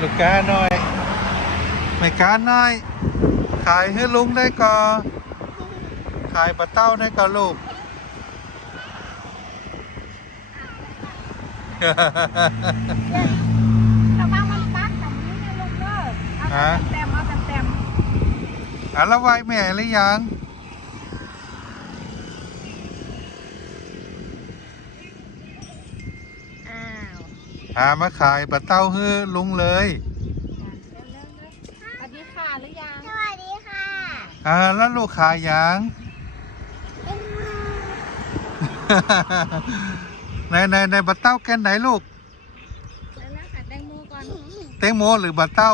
ลูกกาหน่อย ไม่กาหน่อย ขายให้ลุงได้ก่อนขายปลาเต้าได้ก่อนลูกแต่ว่ามันปักแบบนี้นะลูกเด้อเอาฮะเต็มๆเอาเต็มอะแล้วไหวแม่หรือยัง ๆอ้าว หามาขายปลาเต้าให้ลุงเลยเร็วๆๆสวัสดีค่ะหรือยังสวัสดีค่ะ อ่าแล้วลูกขายยังในในในปลาเต้าแกนไหนลูกแล้วนะค่ะแตงโมก่อนแตงโมหรือปลาเต้า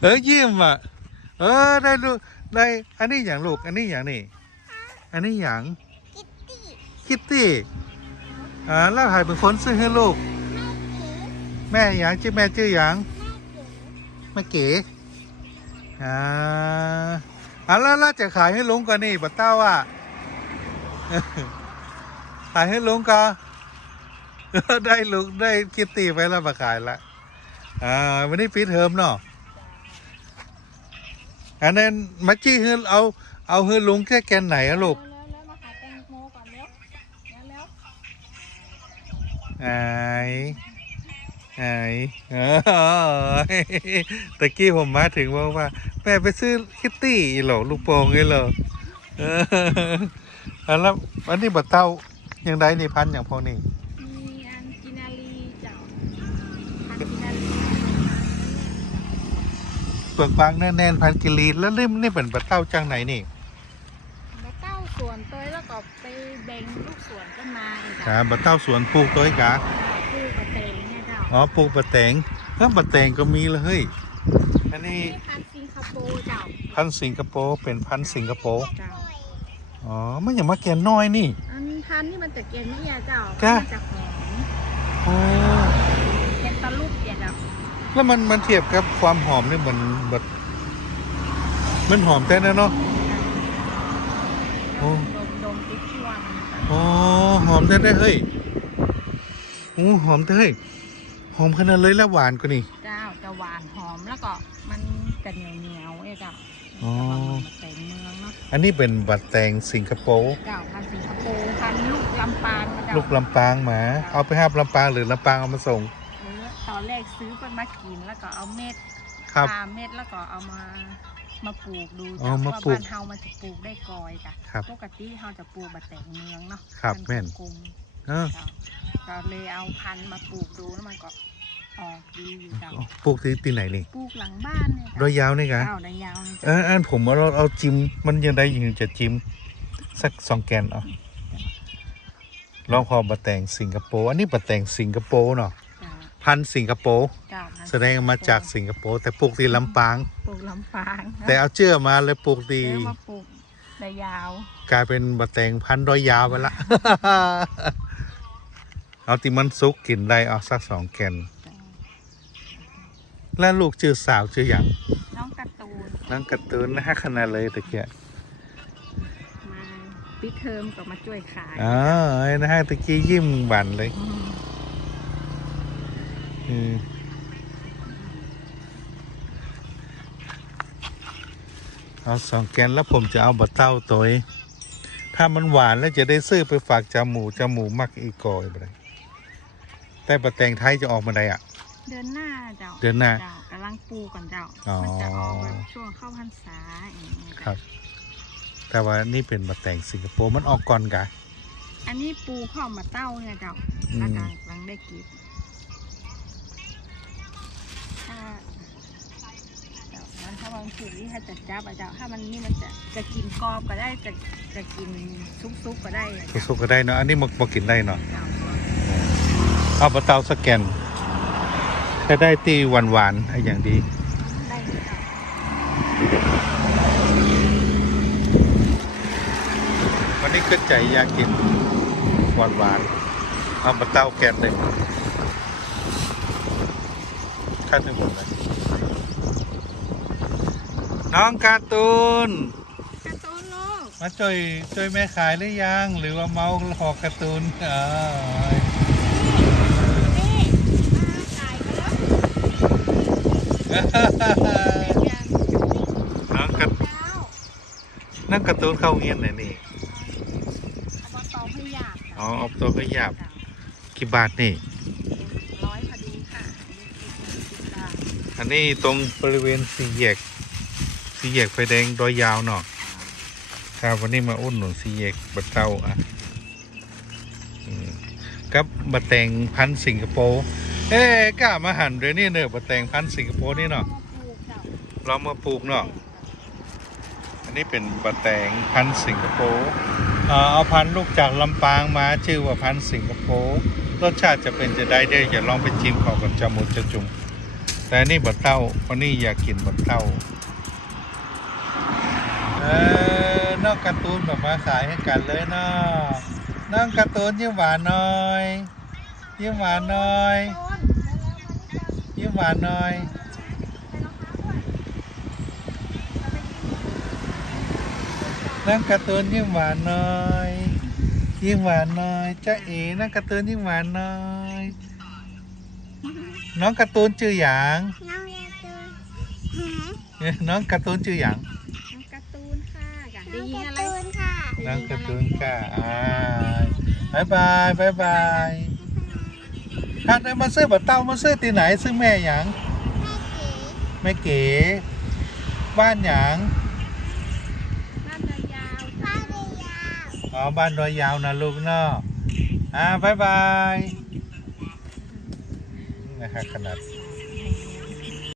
เออยิ้มอะ เออได้ลูกได้อันนี้อย่างลูก อันนี้อย่างนี่ อันนี้อย่างกิตตี้ คิตตี้ อ่าแล้วใครเป็นคนซื้อให้ลูก แม่กีแม่อย่างชื่อแม่ชื่ออย่างแม่กีแม่เก๋อ่าอะแล้วแล้วจะขายให้ลุงก่อนนี่ปลาเต้าอะขายให้ลุงก่อนได้ลุงได้คิตตี้ไปแล้วมาขายละอ่าวันนี้ปิดเทอมเนาะอันนั้นมาจี้ให้เอาเอาให้ลุงแค่แกนไหนอะลูก ไอ้ไอ้อ้ยตะกี้ผมมาถึงบอกว่า แม่ไปซื้อคิตตี้เหรอลูกโป่งไงเหรอเอออันแล้วอันนี้บัตเต้ายังได้ในพันอย่างพวกนี้มีอันกินาลีเจ้าพันกินาลีเปลือกบางแน่นๆพันกิลีแล้วนี่มนี่เป็นบัตเต้าจังไหนนี่ สวนเตยแล้วก็ไปแบ่งลูกสวนกันมาเองคจ้ะรับบัตเต้าสวนปลูกตัวไอ้กะปลูกกระเตงเนี่ยเจ้าอ๋อปลูกบะแตงเพิ่มบะแตงก็มีเลยเฮ้ยอันนี้นี่พันธุ์สิงคโปร์เจ้าพันธุ์สิงคโปร์เป็นพันธุ์สิงคโปร์เจ้าอ๋อไม่อย่างมาแกนน้อยนี่ อันพันธุ์นี่มันจะเกณฑ์ไม่ยาเจ้าจ้ะ มันจะหอมโอ้เกณฑ์ตะลุกอย่าเจ้าแล้วมันมันเทียบกับความหอมเนี่ยมันแบบมันหอมแต่นะเนาะ โอ้ดมดมติ๊กชั่วมันจ้ะอ๋อหอมแต่ได้เฮ้ยโอ้หอมแต่เฮ้ยหอมขนาดเลยแล้วหวานกว่านี่เจ้าจะหวานหอมแล้วก็มันจะเหนียวเหนียวๆเอ้ยเจ้าอ๋อแต่ว่ามันมาแต่งเมืองเนาะอันนี้เป็นบัตรแตงสิงคโปร์เจ้าพันธุ์สิงคโปร์พันธุ์ลูกลำปางนะเจ้าลูกลำปางหมา เอาไปห้าบลำปางหรือลำปางเอามาส่งเออตอนแรกซื้อเป็นมากินแล้วก็เอาเม็ด ครับ ตามเม็ดแล้วก็เอามามาปลูกดูอ๋อจ้ะมาว่าปลูกบ้านเฮามันจะปลูกได้กอยจ้ะครับปกติเฮาจะปลูกบัดแต่งเมืองเนาะครับพัธุ์แม่น กลมเออๆเจ้าก็เลยเอาพันธุ์มาปลูกดูแล้วมันก็ออกดีอยู่เจ้าปลูกที่ที่ไหนนี่ปลูกหลังบ้านเนี่ยรอยยาวนี่กะเจ้าได้ยาวนี่เอออันผมว่าเราเอาจิ้มมันยังได้ยังจะจิ้มสักสองแกนเอาลองพอบัตรแตงสิงคโปร์อันนี้บัตรแตงสิงคโปร์เนาะจ้า พันธุ์สิงคโปร์เจ้าพันธุ์แสดงมาจากสิงคโปร์แต่ปลูกที่ลำปาง ปลูกลำปางแต่เอาเชื่อมาเลยปลูกดี แล้วมาปลูกได้ยาวกลายเป็นบะแตงพันธุ์ร้อยยาวไปละ เอาติมันซุกกินได้เอาสักสองแกน จ้ะแล้วลูกชื่อสาวชื่ออย่างน้องการ์ตูนนังกระตือนนะฮะขนาดเลยตะเกียมาปิดเทอมก็มาช่วยขายอ๋อไอ้นะฮะตะกี้ยิ้มหวานเลย อืมอืม เอาสองแกนแล้วผมจะเอาบะเต้าตัวเองถ้ามันหวานแล้วจะได้ซื้อไปฝากจาหมูจาหมูมักอีกอยไปเลยแต่บะแตงไทยจะออกมาได้อะ เดือนหน้าเจ้าเดือนหน้าเจ้ากำลังปลูกก่อนเจ้าอ๋อมันจะออกแบบช่วงเข้าพรรษาอย่างเงี้ยครับ แต่ว่านี่เป็นบะแตงสิงคโปร์มันออกก่อนกะอันนี้ปูข้าวมาเต้าเนี่ยเจ้าอืมแล้วก็กำลังได้กินถ้าเจ้า มันถ้าบางทีถ้าจะจับอะเจ้าถ้ามันนี่มันจะจะกินกรอบก็ได้จะจะกินซุปๆก็ได้อะเจ้าสุกๆก็ได้เนาะอันนี้มามากินได้เนาะเจ้าเอาบะเต้าสแกนถ้าได้ตีหวานๆไอ้อย่างดี ได้เจ้าวันนี้ก็ใจอยากกินหวานหวานๆเอามาเต้าแกนเลยข้าถึงหมดเลย น้องการ์ตูน การ์ตูนลูกมาช่วยช่วยแม่ขายหรือยัง หรือว่าเมาหอกการ์ตูนเออนี่มาน้องกระเจ้านั่งการ์ตูนเข้าเงียนไหนนี่อบตพยาบอ๋ออบตพยาบกี่บาทนี่ ร้อยพอดีค่ะสิบบาทอันนี้ตรงบริเวณสี่แยก สี่แยกไฟแดงดอยยาวเนาะครับวันนี้มาอุ่นหนุนสี่แยกบัดเต้าอะกับบะแตงพันสิงคโปร์เอ๊กล้ามาหันด้วยนี่เนอะบะแตงพันสิงคโปร์นี่เนาะเรามาปลูกเนาะอันนี้เป็นบะแตงพันสิงคโปร์อ่าเอาพันธุ์ลูกจากลำปางมาชื่อว่าพันสิงคโปร์รสชาติจะเป็นจะได้เดี๋ยวอย่าลองไปชิมเขอกันจะหมดจะจุ่มแต่นี่บะเต้าวันนี้อยากกินบะเต้า ออนอกการ์ตูนแบบมาขายให้กันเลยเนาะน้องการ์ตูนยิ้มหวานหน่อยยิ้มหวานหน่อยต้นยิ้มหวานหน่อยน้องการ์ตูนยิ้มหวานหน่อยยิ้มหวานหน่อยจ้าเอ๋น้องการ์ตูนยิ้มหวานหน่อยน้องการ์ตูนชื่อหยางน้องยาตูนหาเอ๊ะน้องการ์ตูนชื่อหยางน้องการ์ตูน ค่ะกันน้ได้องยินยาอะไรตูนค่ะน้องการ์ตูนค่ะอ่าบายบายบายบายถ้าได้มาซื้อบัตรเต้ามาซื้อที่ไหนซื้อแม่หยางแม่เก๋แม่เก๋บ้านหยางบ้านเรือยาวป้าเรียาวอ๋อบ้านดอยยาวนะลูกเนาะอ่าบายบายนี่นะครับขนาด